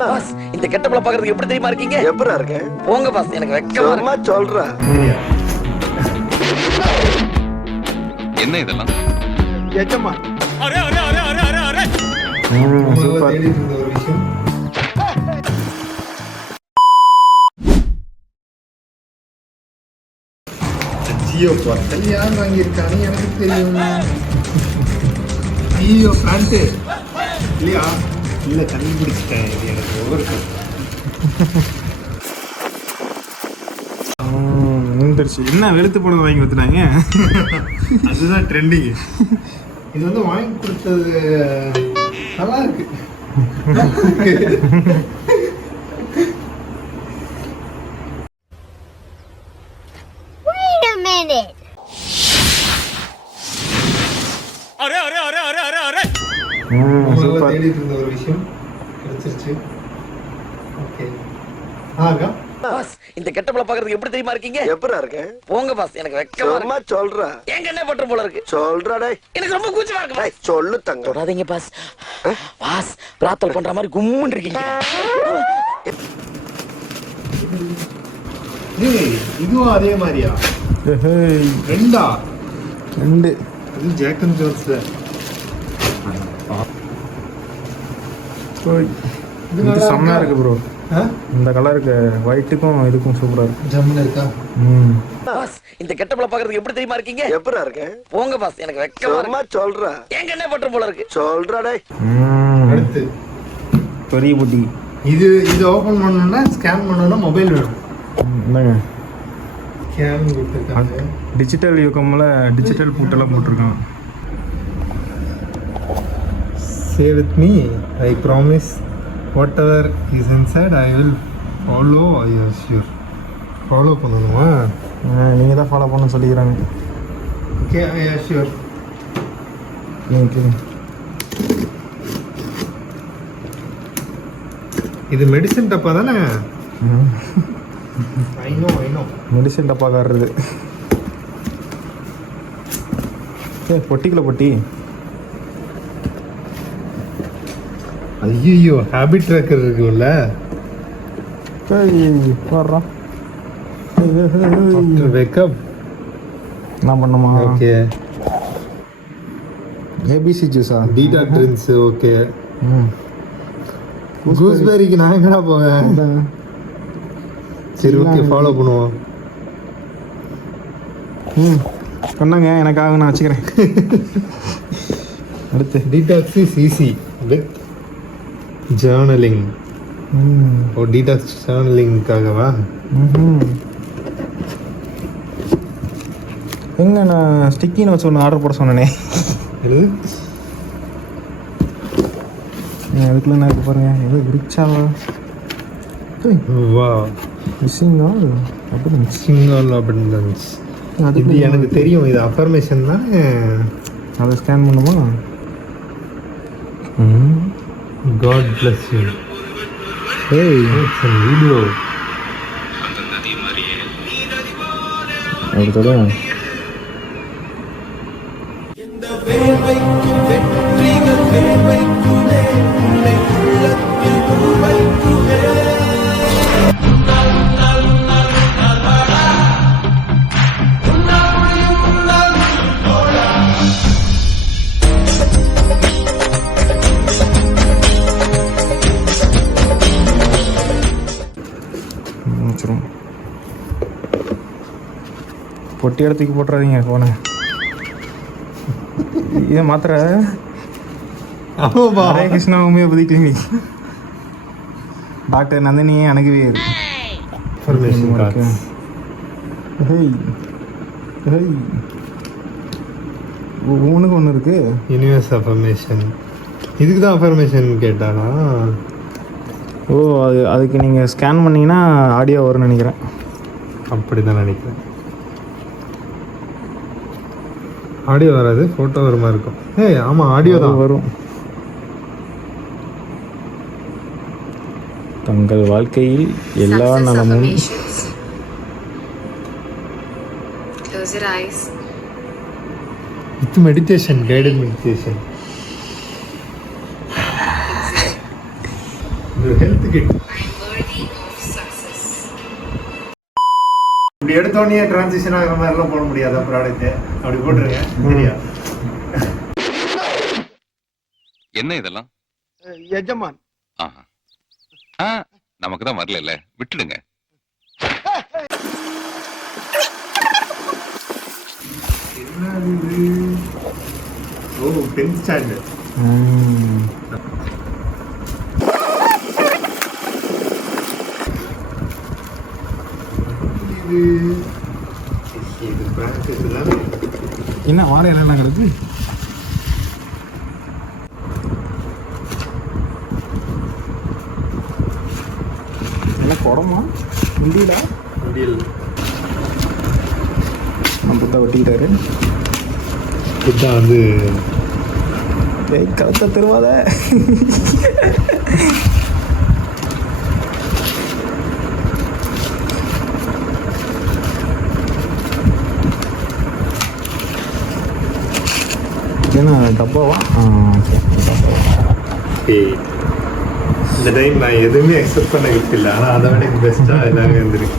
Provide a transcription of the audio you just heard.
Pass இந்த கெட்டப்ல பாக்குறதுக்கு எப்படி தெரியுமா இருக்கீங்க? எப்பரா இருக்க? போங்க பாஸ், எனக்கு வெக்கமா சும்மா இருக்கு. சொல்றா. என்ன இதெல்லாம்? எஜமா. Array array array array array array. Super. தேடிட்டு இருந்த ஒரு விஷயம். ஜியோ பொட்டல் யார் வாங்கியிருக்கான்னு எனக்கு தெரியும். ஜியோ பேண்ட்டு இல்லையா? இல்லை கண்டுபிடிச்சிட்டேன். இது எனக்கு ஒவ்வொரு என்ன வெளுத்து போனது வாங்கி கொடுத்துட்டாங்க. அதுதான் ட்ரெண்டிங். இது வந்து வாங்கி கொடுத்தது நல்லா இருக்கு. Wait a minute. Array array array array array array. Super. தேடிட்டு இருந்த ஒரு விஷயம் கிடைச்சிருச்சு. ஓகே. ஆகா. பாஸ் இந்த கெட்டப்ல பாக்குறதுக்கு எப்படி தெரியுமா இருக்கீங்க? எப்பரா இருக்க? போங்க பாஸ், எனக்கு வெக்கமா சும்மா இருக்கு. சொல்றா. எங்க என்ன பண்ற போல இருக்கு. சொல்றா டேய். எனக்கு ரொம்ப கூச்சமா இருக்கு பாஸ். சொல்லு தங்க. தொடாதீங்க பாஸ். பாஸ் பிரார்த்தனை பண்ற மாதிரி கும்முன்னு இருக்கீங்க. ஏய் இதுவும் அதே மாதிரியா? ரெண்டா? ரெண்டு. இது ஜாக் அண்ட் ஜோன்ஸ்ல. இது செம்மையா இருக்கு ப்ரோ. இந்த கலருக்கு ஒயிட்டுக்கும் இதுக்கும் சூப்பரா இருக்கு. ஜம்முன்னு இருக்கா? பாஸ் இந்த கெட்டப்ல பாக்குறதுக்கு எப்படி தெரியுமா இருக்கீங்க? எப்பரா இருக்க? போங்க பாஸ், எனக்கு வெக்கமா சும்மா இருக்கு. சொல்றா. எங்க என்ன பண்ற போல இருக்கு. சொல்றா டேய். அடுத்து பெரிய புட்டி. இது ஓபன் பண்ணனும்னா ஸ்கேன் பண்ணனும்னா மொபைல் வேணும். என்னங்க ஸ்கேன் கொடுத்துருக்காங்க. டிஜிட்டல் யுகம்ல டிஜிட்டல் பூட்டெல்லாம் போட்டிருக்கான். Stay with me. I promise whatever is inside I will follow. I am sure. Follow பண்ணணுமா? நீங்கள் தான் ஃபாலோ பண்ண சொல்லிக்கிறாங்க. Okay I am sure. Okay. இது மெடிசன் டப்பா தானே? I know medicine டப்பாக்காரது. பொட்டிக்குள்ள பொட்டி. ஐயோ ஹேபிட் ட்ராக்கர் இருக்குல்ல. வர்றோம். வேக்கப் என்ன பண்ணுமா? ஓகே. ஏபிசி ஜூஸா? டீடாக்டரின்ஸ் ஓகே. கூஸ்பெரிக்கு நான் எங்கடா போவேன்? சரி ஓகே ஃபாலோ பண்ணுவோம். சொன்னாங்க எனக்காக நான் வச்சுக்கிறேன். அடுத்து டீடாக்ஸி சிசி வித் ஜேர்னலிங். ஓ டீடாக்ஸ் ஜேர்னலிங்காகவா? எங்க நான் ஸ்டிக்கி நோட்ஸ் ஒன்று ஆர்டர் போட சொன்னேனே. இது அதுக்குள்ள நான் இப்போ பாருங்க ஏதோ விரிச்சாவா வா missing all abundance. Single abundance. இது எனக்கு தெரியும். இது அஃபர்மேஷன் தான். அதை ஸ்கேன் பண்ணுமா? God bless you. ஏய் இட்ஸ் a வீடியோ. அப்படி சொல்ல பொட்டி இடத்துக்கு போட்டுறாதீங்க போன. இதை மாத்திர Hare Krishna homeopathy clinic doctor Nandini அணுகுவீர். உனக்கு ஒன்று இருக்கு யூனிவர்ஸ் அஃபர்மேஷன். இதுக்கு தான் அஃபர்மேஷன் கேட்டானா? ஓ அதுக்கு நீங்கள் ஸ்கேன் பண்ணிங்கன்னா ஆடியோ வரும்னு நினைக்கிறேன். அப்படி தான் நினைக்கிறேன். ஆடியோ வராது, ஃபோட்டோ வர மாதிரி இருக்கும். ஏய் ஆமாம் ஆடியோ தான் வரும். தங்கள் வாழ்க்கையில் எல்லா நலமும். Close your eyes. இது மெடிடேஷன், கைடட் மெடிடேஷன். ஒரு health kit. I'm worthy of success. இப்படி எடுத்தோடனே டிரான்சிஷன் ஆகிற மாதிரிலாம் போட முடியாதா ப்ராடக்ட்டு? அப்படி போட்டுருங்க. சரியா? என்ன இதெல்லாம்? எஜமான். ஆஹா. நமக்கு தான் வரல, விட்டுடுங்க. என்னது இது? ஓ, பென் ஸ்டாண்டு. இது பிரான்சஸ் தானே. என்ன வாழை இலைலாம் கிடக்கு? என்ன குடமா முடியல? முடியல. நம்ம தான் வெட்டிக்கிட்டாரு. இதுதான் வந்து கலத்த தருவாத. என்ன டப்பாவா? இந்த டைம் நான் எதுவுமே எக்ஸ்பெக்ட் பண்ண இல்லை, ஆனால் அதை விட பெஸ்ட்டாக எல்லாமே வந்துருக்கு.